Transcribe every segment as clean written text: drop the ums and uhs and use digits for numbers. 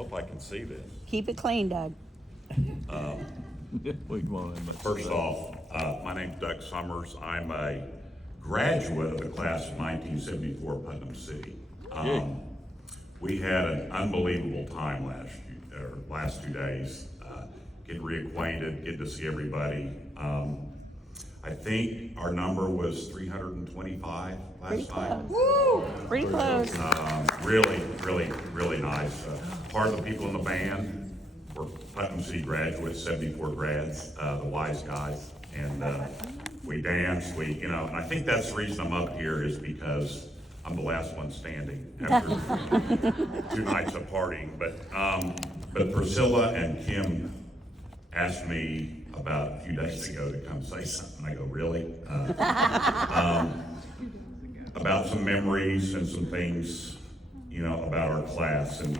Hope I can see this. Keep it clean, Doug. First off, my name's Doug Summers. I'm a graduate of the class of 1974 Putnam City. We had an unbelievable time last 2 days, getting reacquainted, getting to see everybody. I think our number was 325 last night. Woo! Pretty close. Really nice. Part of the people in the band were Putnam City graduates, 74 grads, the wise guys, and we danced. And I think that's the reason I'm up here is because I'm the last one standing after 2 nights of partying. But Priscilla and Kim asked me about a few days ago to come say something. I go, really? About some memories and some things, about our class. And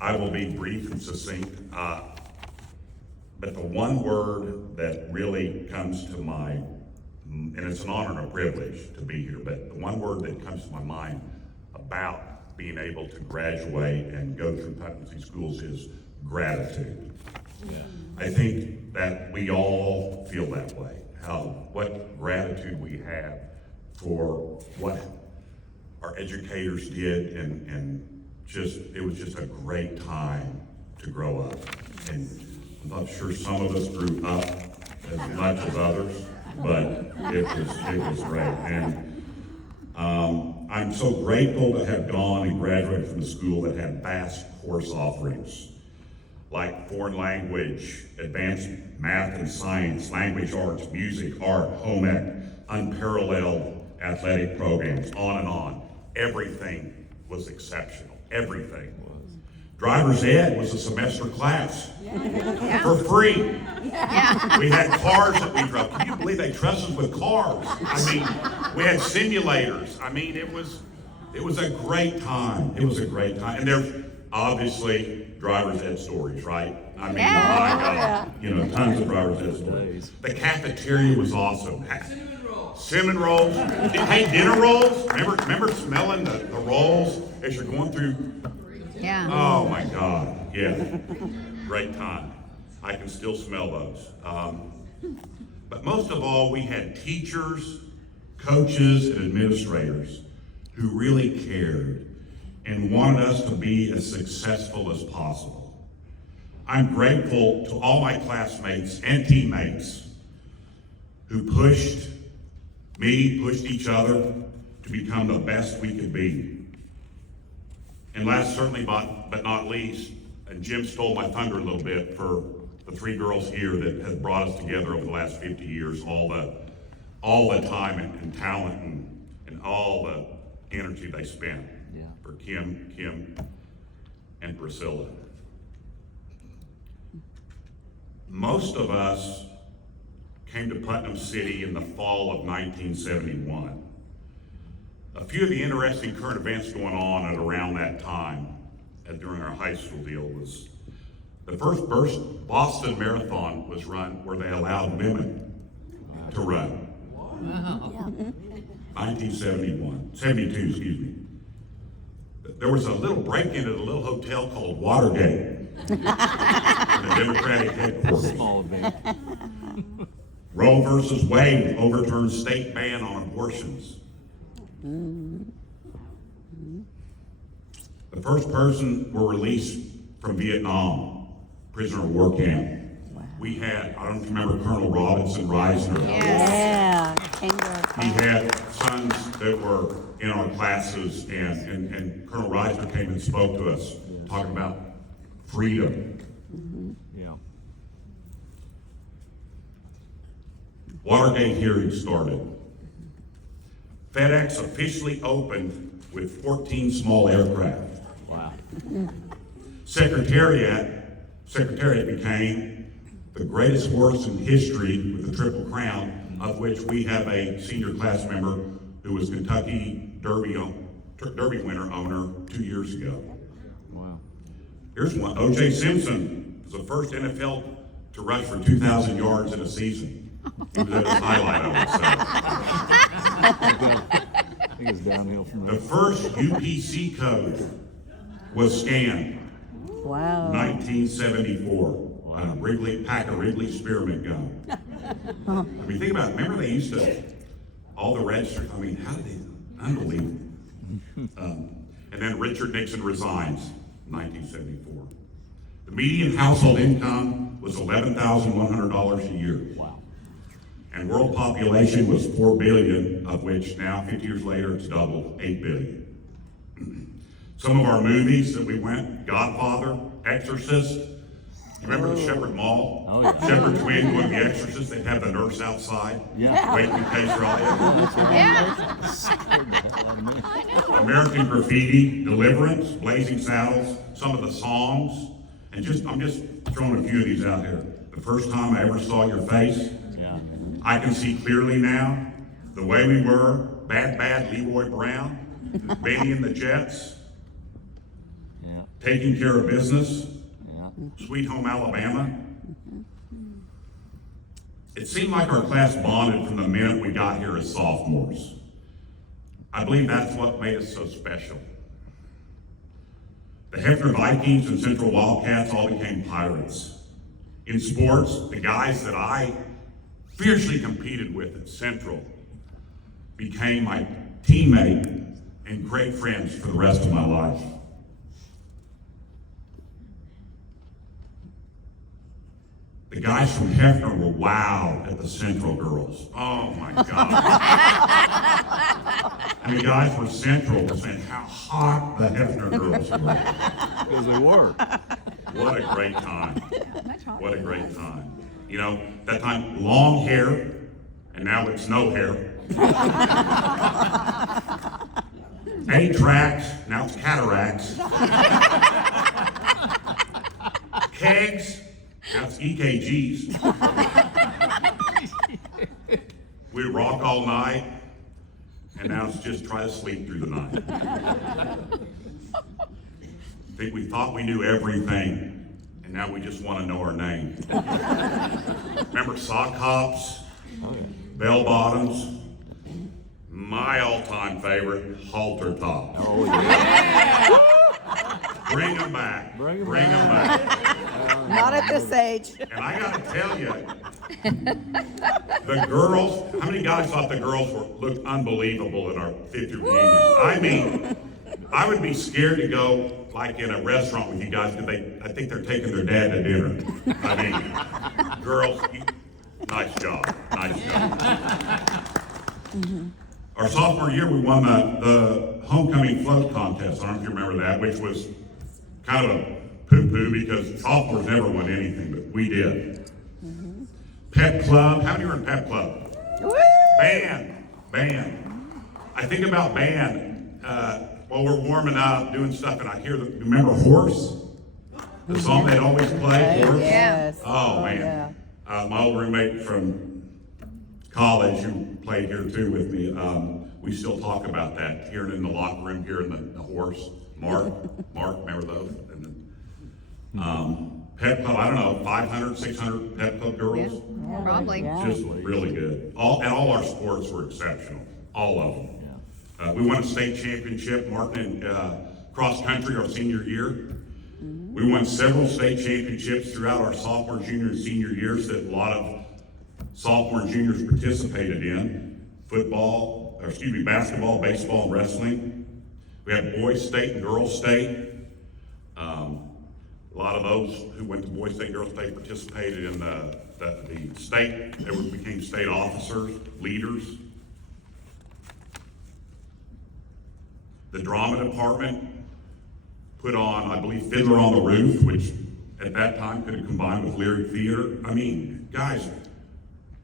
I will be brief and succinct. But the one word that really comes to mind, and it's an honor and a privilege to be here, but the one word that comes to my mind about being able to graduate and go through Putnam City Schools is gratitude. Yeah. I think that we all feel that way, what gratitude we have for what our educators did, and it was just a great time to grow up. And I'm not sure some of us grew up as much as others, but it was great. And I'm so grateful to have gone and graduated from a school that had vast course offerings, like foreign language, advanced math and science, language arts, music, art, home ec, unparalleled athletic programs, on and on. Everything was exceptional. Everything was. Driver's ed was a semester class for free. Yeah. We had cars that we drove. Can you believe they trusted us with cars? I mean, we had simulators. I mean, it was a great time. It was a great time. And there's obviously driver's ed stories, right? I mean, my God, tons of driver's ed stories. The cafeteria was awesome. Cinnamon rolls. Hey, dinner rolls. Remember smelling the rolls as you're going through? Yeah. Oh my God. Yeah. Great time. I can still smell those. But most of all, we had teachers, coaches, and administrators who really cared and wanted us to be as successful as possible. I'm grateful to all my classmates and teammates who pushed each other to become the best we could be. And last certainly but not least, and Jim stole my thunder a little bit, for the 3 girls here that have brought us together over the last 50 years, all the time and talent and all the energy they spent. Yeah. For Kim, and Priscilla. Most of us came to Putnam City in the fall of 1971. A few of the interesting current events going on at around that time, during our high school deal, was the first Boston Marathon was run where they allowed women to run. Wow. 72, excuse me. There was a little break-in at a little hotel called Watergate in the Democratic headquarters. Small bit. Roe versus Wade overturned state ban on abortions. The first person were released from Vietnam, prisoner of war camp. Wow. We had, I don't know if you remember Colonel Robinson Reisner. Yeah. He had sons that were in our classes, and Colonel Reisner came and spoke to us, talking about freedom. Yeah. Watergate hearings started. FedEx officially opened with 14 small aircraft. Wow. Secretariat became the greatest horse in history with the Triple Crown, of which we have a senior class member who was Kentucky Derby winner owner 2 years ago. Wow. Here's one. O.J. Simpson was the first NFL to rush for 2,000 yards in a season. He was at his highlight, I would say. I think it's downhill from The there. first UPC coach was scanned. Wow. 1974. A pack of Wrigley Spearmint gum. I mean, think about it. Remember they used to, all the registers, I mean, how did they, unbelievable. And then Richard Nixon resigns, 1974. The median household income was $11,100 a year. Wow. And world population was 4 billion, of which now, 50 years later, it's doubled, 8 billion. Some of our movies that we went, Godfather, Exorcist. You remember the Shepherd Mall? Oh, yeah. Shepherd Twin going to the Exorcist, they'd have the nurse outside, Yeah. waiting in case you're all there. Yeah. American Graffiti, Deliverance, Blazing Saddles, some of the songs, and I'm just throwing a few of these out here. The first time I ever saw your face, Yeah. I can see clearly now, The Way We Were, Bad Leroy Brown, Benny and the Jets, Yeah. Taking Care of Business, Yeah. Sweet Home Alabama. It seemed like our class bonded from the minute we got here as sophomores. I believe that's what made us so special. The Hefner Vikings and Central Wildcats all became Pirates. In sports, the guys that I fiercely competed with at Central became my teammate and great friends for the rest of my life. The guys from Hefner were wowed at the Central girls. Oh my God. And the guys from Central were saying how hot the Hefner girls were. Because they were. What a great time. What a great time. You know, that time, long hair, and now it's no hair. 8 tracks, now it's cataracts. Kegs, now it's EKGs. We rock all night, and now it's just try to sleep through the night. I think we thought we knew everything, and now we just want to know our name. Remember sock hops, Oh, yeah. bell bottoms, my all-time favorite, halter tops. Oh, yeah. Bring them back. Bring 'em Bring them back. Not at this age. And I gotta tell you, the girls, how many guys thought the girls looked unbelievable at our 50th reunion? I mean, I would be scared to go like in a restaurant with you guys because I think they're taking their dad to dinner. I mean, girls, nice job, nice job. Our sophomore year, we won the homecoming float contest. I don't know if you remember that, which was kind of a poo-poo because sophomores never won anything, but we did. Pep club, how many were in pep club? Woo! Band. I think about band while we're warming up, doing stuff, and I hear remember Horse? The song they'd always play, Horse? Yes. Oh, man. My old roommate from college who played here too with me, we still talk about that here in the locker room, here in the Horse. Mark, remember those? And then, pep club, I don't know, 500, 600 pep club girls. Probably. Just really good. All our sports were exceptional, all of them. Yeah. We won a state championship, Martin, in cross country our senior year. We won several state championships throughout our sophomore, junior, and senior years that a lot of sophomore and juniors participated in. Basketball, baseball, and wrestling. We had boys state and girls state. A lot of those who went to boys state and girls state participated in the state. They became state officers, leaders. The drama department put on, I believe, Fiddler on the Roof, which at that time could have combined with Lyric Theater. I mean, guys,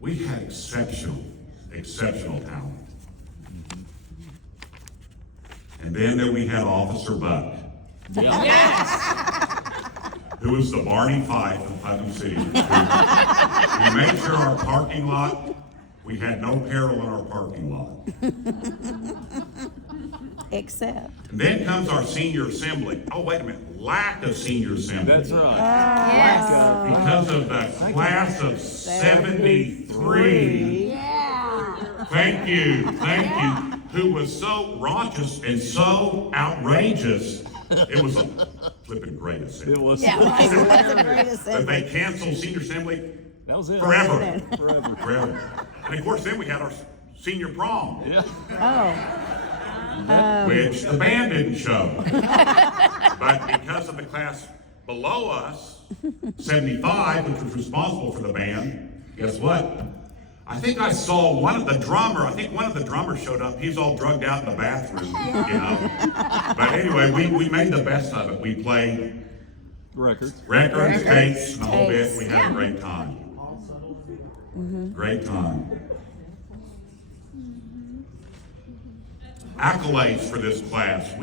we had exceptional talent. And then we had Officer Buck, Yeah. who was the Barney Fife of Putnam City. We made sure our parking lot, we had no peril in our parking lot. Except. And then comes our senior assembly. Oh, wait a minute, lack of senior assembly. That's right. Yes. Because of the class of 73. Yeah. Thank you, who was so raunchous and so outrageous It was a flipping great assembly. It was. Yeah, right. That's a great But assembly. they canceled senior assembly That was it. forever. Forever. Forever. And of course, then we had our senior prom, Yeah. Oh, which the band didn't show. But because of the class below us, 75, which was responsible for the band, guess what? I think I saw one of the drummers showed up. He's all drugged out in the bathroom, you know. But anyway, we made the best of it. We played Records. records, tapes, and the whole bit. Tapes. We had a great time. Great time. Accolades for this class.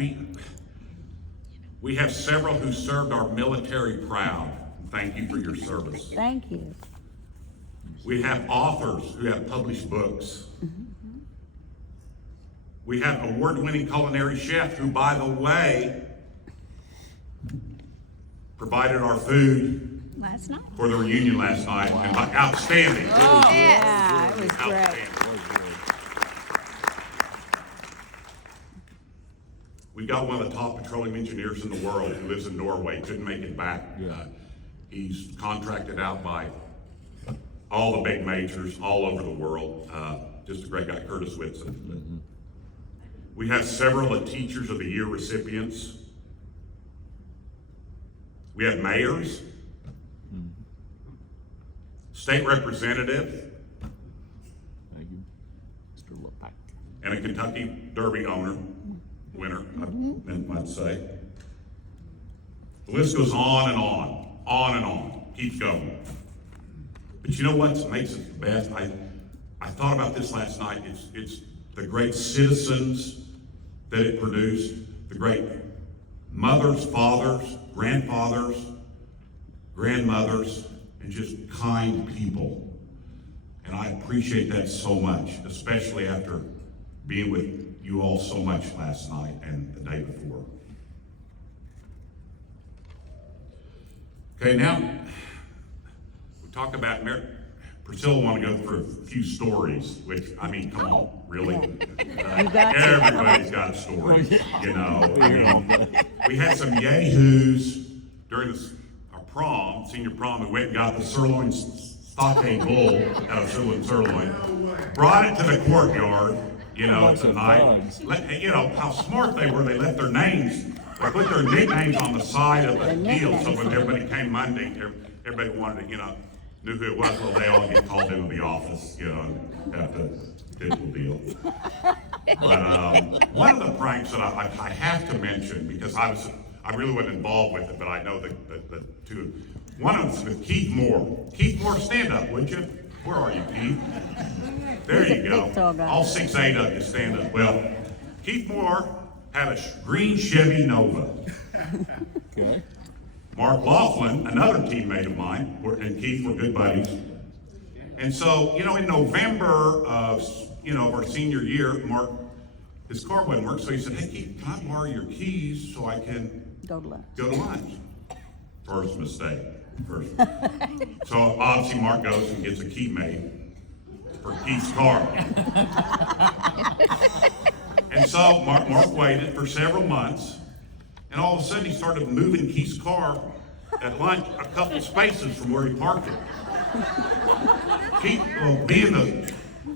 We have several who served our military proud. Thank you for your service. thank you. We have authors who have published books. We have award-winning culinary chef who, by the way, provided our food Last night. for the reunion last night. And outstanding. Yeah, it was great. Outstanding. We've got one of the top petroleum engineers in the world who lives in Norway, couldn't make it back. Yeah. He's contracted out by all the big majors all over the world. Just a great guy, Curtis Whitson. We have several of the Teachers of the Year recipients. We have mayors, state representative, Thank you, Mr. LePack. and a Kentucky Derby winner, I'd say. The list goes on and on, keeps going. But you know what makes it the best? I thought about this last night. It's the great citizens that it produced, the great mothers, fathers, grandfathers, grandmothers, and just kind people. And I appreciate that so much, especially after being with you all so much last night and the day before. Okay, now we talk about Priscilla wanted to go through a few stories, which, I mean, come on, really? You got to. Everybody's got a story, you know. I mean, we had some yahoos during our prom, senior prom, who went and got the sirloin stockade bull out of sirloin, brought it to the courtyard, you know, at the night. You know, how smart they were, they left their names, they put their nicknames on the side of the deal, so when everybody came Monday, everybody wanted to, you know, knew who it was. Well, they all get called into the office, you know, and have the typical deal. But one of the pranks that I have to mention, because I really wasn't involved with it, but I know the two. One of them with Keith Moore. Keith Moore, stand up, would you? Where are you, Keith? There He's a you big, go. tall guy. All 6'8" of you, stand up. Well, Keith Moore had a green Chevy Nova. Okay. Mark Laughlin, another teammate of mine, and Keith were good buddies. And so, you know, in November of, you know, our senior year, Mark, his car wouldn't work, so he said, hey, Keith, can I borrow your keys so I can Go to lunch. go to lunch? First mistake. So obviously Mark goes and gets a key made for Keith's car. And so Mark waited for several months, and all of a sudden he started moving Keith's car at lunch a couple spaces from where he parked it. Keith, well, being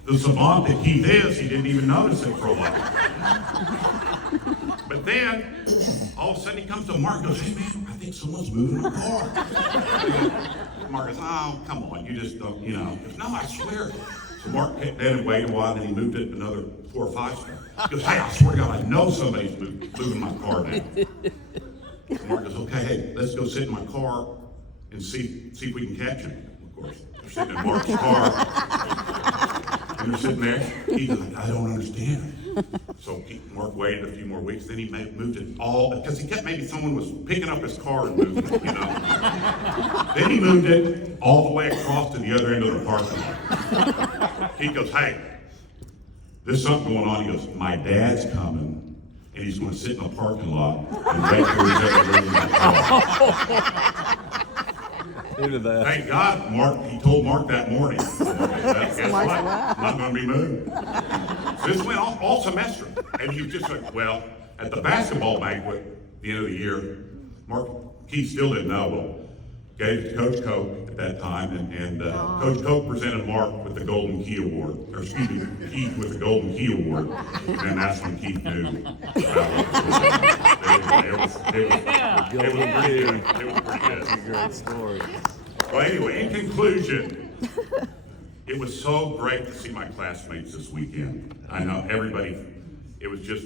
the savant that Keith is, he didn't even notice it for a while. But then, all of a sudden he comes to Mark and goes, hey man, I think someone's moving my car. Mark goes, oh, come on, you just don't, you know. He goes, no, I swear. So Mark kept that and waited a while, then he moved it another 4 or 5 steps. He goes, hey, I swear to God, I know somebody's moving my car now. So Mark goes, okay, hey, let's go sit in my car and see if we can catch him. Of course, they're sitting in Mark's car, and they're sitting there. He's like, I don't understand. So Mark waited a few more weeks, then he moved it all, because he kept, maybe someone was picking up his car and moving it, you know. Then he moved it all the way across to the other end of the parking lot. He goes, hey, there's something going on. He goes, my dad's coming, and he's going to sit in the parking lot and wait for his ever moving my car. Into that. Thank God, he told Mark that morning. Guess what? I'm not going to be moved. So this went all semester. And he was just like, well, at the basketball banquet, the end of the year, Mark Keith still didn't know, well, gave it to Coach Coke at that time, and Coach Coke presented Mark with the Golden Key Award, or excuse me, Keith with the Golden Key Award, and that's when Keith knew. It was pretty good. It was pretty good. Great story. Well, anyway, in conclusion, it was so great to see my classmates this weekend. I know everybody, it was just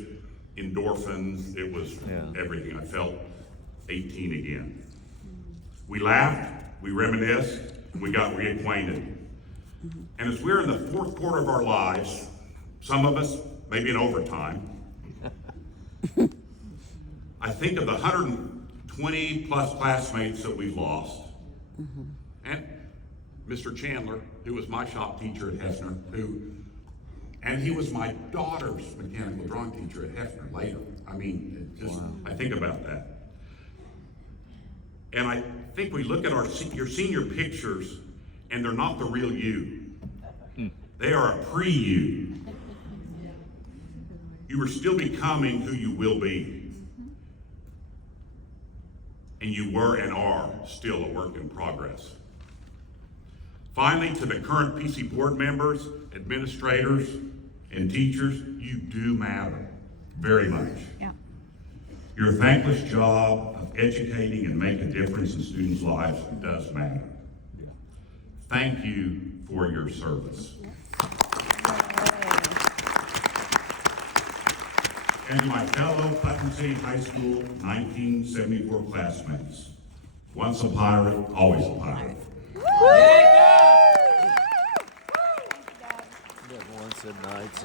endorphins, it was everything. I felt 18 again. We laughed, we reminisced, and we got reacquainted. And as we're in the fourth quarter of our lives, some of us maybe in overtime, I think of the 120 plus classmates that we've lost. And Mr. Chandler, who was my shop teacher at Hefner, and he was my daughter's mechanical drawing teacher at Hefner later. I mean, I think about that. And I think we look at your senior pictures, and they're not the real you. They are a pre-you. You are still becoming who you will be. And you were and are still a work in progress. Finally, to the current PC board members, administrators, and teachers, you do matter very much. Yeah. Your thankless job of educating and making a difference in students' lives does matter. Thank you for your service. And to my fellow Putnam City High School 1974 classmates, once a pirate, always a pirate. Once and nights and